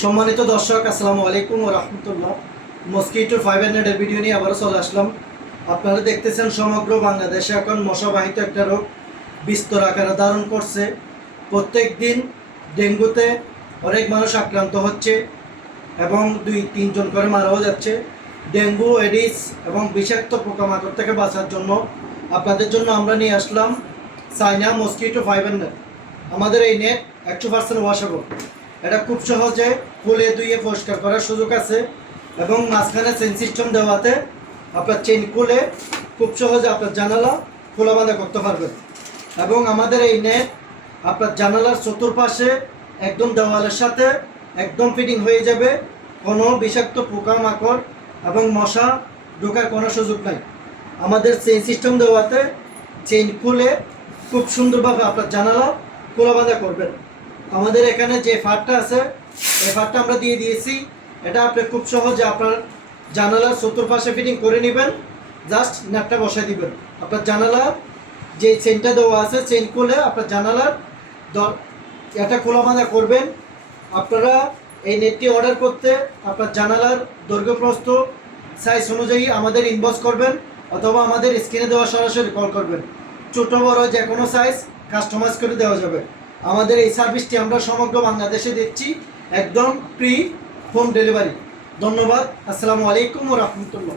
সম্মানিত দর্শক, আসসালামু আলাইকুম ওয়া রাহমাতুল্লাহ। মসকিটো 500 এর ভিডিও নিয়ে আবারও চলে আসলাম। আপনারা দেখতেছেন সমগ্র বাংলাদেশে এখন মশাবাহিত একটা রোগ বিস্তর আকারে ধারণ করছে। প্রত্যেক দিন ডেঙ্গুতে অনেক মানুষ আক্রান্ত হচ্ছে এবং 2-3 জন করে মারাও যাচ্ছে। ডেঙ্গু, এডিস এবং বিষাক্ত পোকামাকড় থেকে বাঁচার জন্য আপনাদের জন্য আমরা নিয়ে আসলাম চায়না মসকিটো 500। আমাদের এই নেট 100% ওয়াশেবল। এটা খুব সহজে খুলে ধুয়ে পরিষ্কার করার সুযোগ আছে এবং মাঝখানে চেইন সিস্টেম দেওয়াতে আপনার চেইন খুলে খুব সহজে আপনার জানালা খোলা বাঁধা করতে পারবেন। এবং আমাদের এই নেট আপনার জানালার চতুর্পাশে একদম দেওয়ালের সাথে একদম ফিটিং হয়ে যাবে। কোনো বিষাক্ত পোকামাকড় এবং মশা ঢোকার কোনো সুযোগ নাই। আমাদের চেইন সিস্টেম দেওয়াতে চেইন খুলে খুব সুন্দরভাবে আপনার জানালা খোলা বাঁধা করবেন। আমাদের এখানে যে ফারটা আছে এই ফারটা আমরা দিয়ে দিয়েছি। এটা আপনি খুব সহজে আপনার জানালার চতুর্পাশে ফিটিং করে নেবেন। জাস্ট নেটটা বসাই দিবেন। আপনার জানালার যে চেনটা দেওয়া আছে চেন খুলে আপনার জানালার এটা খোলা বাঁধা করবেন। আপনারা এই নেটটি অর্ডার করতে আপনার জানালার দৈর্ঘ্য প্রস্থ সাইজ অনুযায়ী আমাদের ইনবক্স করবেন অথবা আমাদের স্ক্রিনে দেওয়া সরাসরি কল করবেন। ছোটো বড় যে কোনো সাইজ কাস্টমাইজ করে দেওয়া যাবে। আমাদের এই সার্ভিসটি আমরা সমগ্র বাংলাদেশে দিচ্ছি, একদম ফ্রি হোম ডেলিভারি। ধন্যবাদ। আসসালামু আলাইকুম ওয়া রাহমাতুল্লাহ।